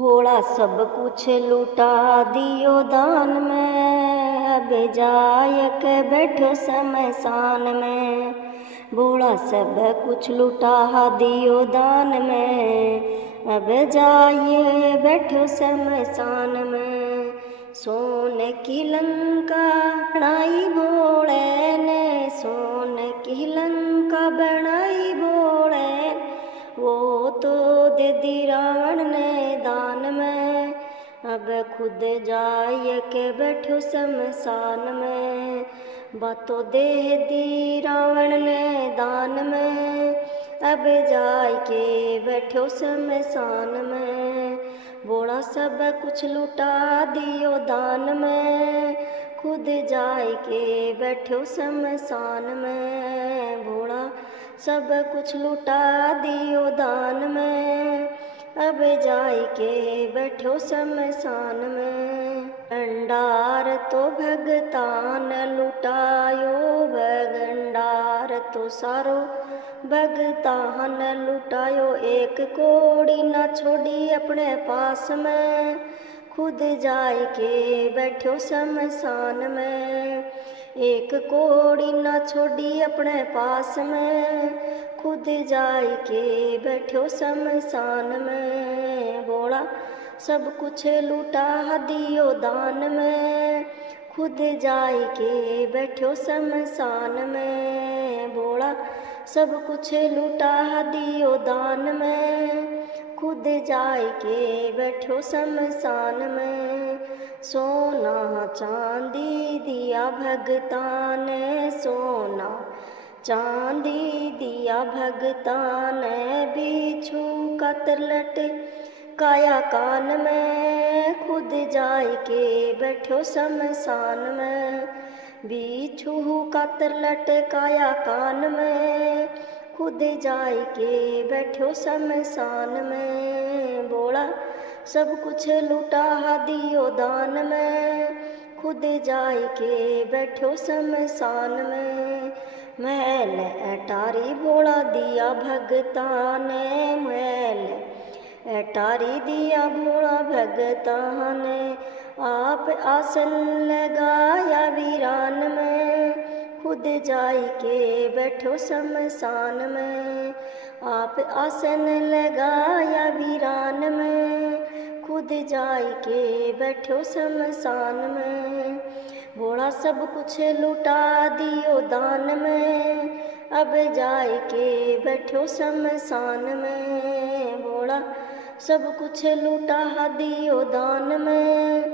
थोड़ा सब कुछ लुटा दियो दान में, अब जाय के बैठो शमशान में। भोला सब कुछ लुटा दियो दान में, अब जाइए बैठो शमशान में। सोने की लंका बनाई भोले ने, सोने की लंका बनाई भोले ने, वो तो दे दी रावण ने दान में, अब खुद जाय के बैठो शमशान में। बातों दे दी रावण ने दान में, अब जाय के बैठो शमशान में। भोला सब कुछ लुटा दियो दान में, खुद जाय के बैठो शमशान में। भोला सब कुछ लुटा दियो दान में, अब जाय के बैठो शमशान में। भंडार तो भगतान लुटायो, भंडार तो सारो भगतान लुटायो। एक कोड़ी ना छोड़ी अपने पास में, खुद जाय के बैठो शमशान में। एक कोड़ी ना छोड़ी अपने पास में, खुद जाय के बैठो शमशान में। भोला सब कुछ लुटा दियो दान में, खुद जाय के बैठो शमशान में। भोला सब कुछ लुटा दियो दान में, खुद जाय के बैठो शमशान में। सोना चांदी दिया भगता ने, सोना चांदी दिया भगता ने, बिच्छू का तिलक काया कान में, खुद जाय के बैठो शमशान में। बिच्छू का तिलक काया कान में, खुद जाय के बैठो शमशान में। भोला सब कुछ लुटा दियो दान में, खुद जाय के बैठो शमशान में। महल अटारी भोला दिया भगता ने, महल अटारी दिया भोला भगता ने। आप आसन लगाया वीरान में, खुद जाय के बैठो शमशान में। आप आसन लगाया वीरान में, खुद जाय के बैठो शमशान में। भोला सब कुछ लुटा दियो दान में, अब जाय के बैठो शमशान में। भोला सब कुछ लुटा दियो दान में,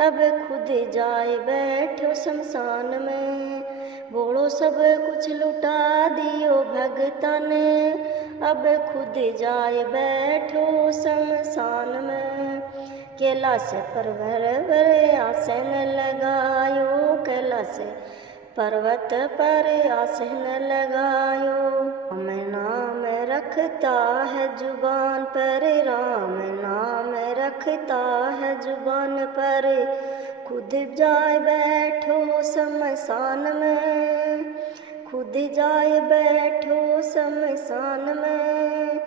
अब खुद जाय बैठो शमशान में। भोलो सब कुछ लुटा दियो भगता ने, अब खुद जाय बैठो शमशान में। कैलाश पर्वत आसन लगायो, कैलाश पर्वत पर आसन लगायो। राम नाम रखता है जुबान पर, राम नाम रखता है जुबान पर, खुद जाय बैठो शमशान में, खुद जाय बैठो शमशान में।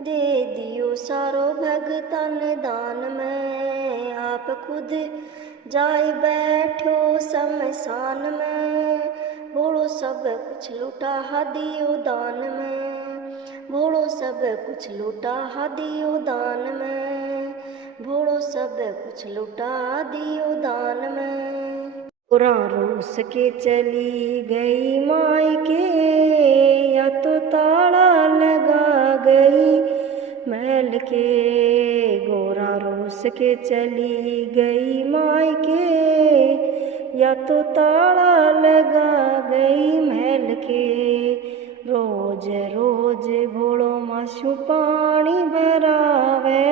दे दियो सारो भगतन दान में, आप खुद जाय बैठो शमशान में। भोलो सब कुछ लुटा दियो दान में, भोलो सब कुछ लुटा दियो दान में, भोलो सब कुछ लुटा दियो दान में। गोरा रूस के चली गई मायके, या तो ताला लगा गई महल के। गोरा रूस के चली गई मायके, या तो ताला लगा गई महल के। रोज रोज भोलो मासू पानी भरावे,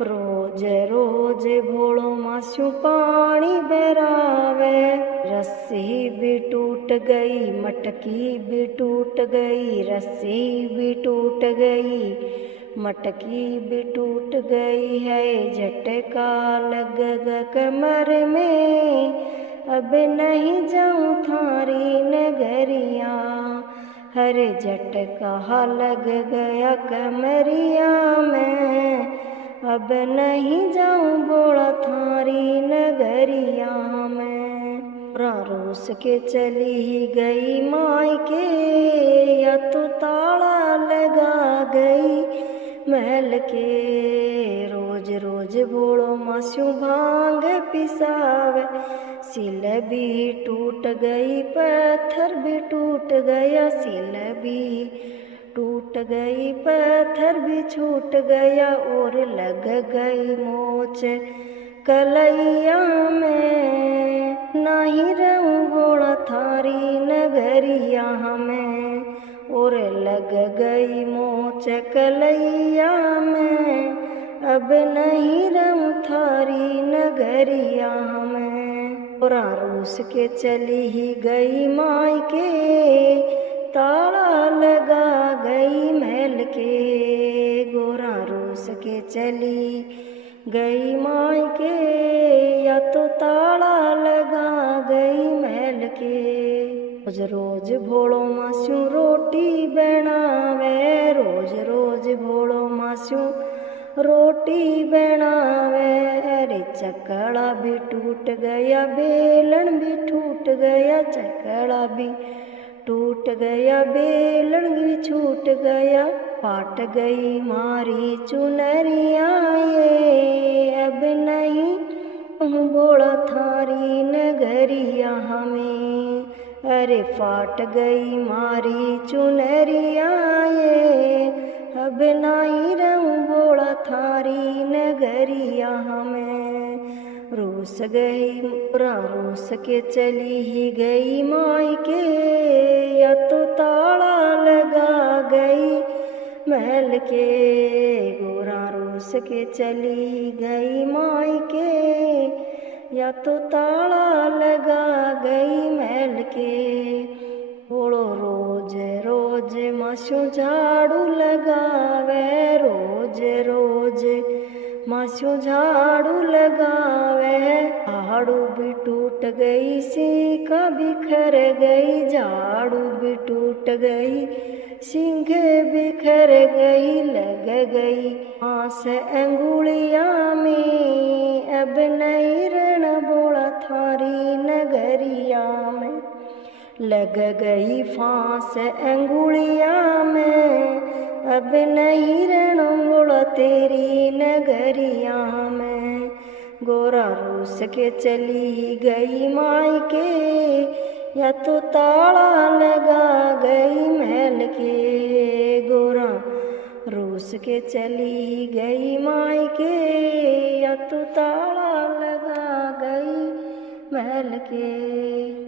रोज रोज भोलो मासू पानी भरावे। रस्सी भी टूट गई, मटकी भी टूट गई, रस्सी भी टूट गई, मटकी भी टूट गई है। झटका लग गया कमर में, अब नहीं जाऊं थारी नगरिया। हर झटका लग गया कमरिया में, अब नहीं जाऊं बोला थारी नगरिया में। रूस के चली ही गई मायके, या तो ताला लगा गई महल के। रोज रोज भोड़ो मास्यू भांग पिसावे, सिल भी टूट गई पत्थर भी टूट गया, सिल भी टूट गई पत्थर भी छूट गया, और लग गई मोच कलैया में। नहीं रहूं बोला थारी नगरिया में, और लग गई मोच कलैया में। अब नहीं रहूं थारी नगरिया में। और रूस के चली ही गई मायके, ताला लगा गई महल के। गोरा रूस के चली गई मायके, या तो ताला लगा गई महल के। रोज रोज भोड़ो मास्यू रोटी बनावे, रोज रोज भोड़ो मास्यू रोटी बनावे। अरे चकड़ा भी टूट गया, बेलन भी टूट गया, चकड़ा भी टूट गया, बेलन भी छूट गया। फाट गई मारी चुनरिया ये, अब नहीं बोला थारी नगरिया हमें। अरे फाट गई मारी चुनरिया ये, अब नहीं रहूं बोला थारी नगरिया हमें। रूस गई रूस के चली ही गई मायके, या तो ताला लगा गई महल के। गोरा रूस के चली गई मायके, या तो ताला लगा गई महल के। थोड़ो रोज रोज मास्यू झाड़ू लगावे, रोज रोज मास्यू झाड़ू लगावे। झाड़ू भी टूट गई, सीका बिखर गई, झाड़ू भी टूट गई, सिंह बिखर गई। लग गई फांस अंगुलिया में, अब नहीं रहना बोला थारी नगरिया में। लग गई फांस अंगुलिया में, अब नहीं रहना बोला तेरी नगरिया में। गोरा रूस के चली गई मायके, या तो ताला लगा गई महल के। गोरा रूस के चली गई मायके, या तो ताला लगा गई महल के।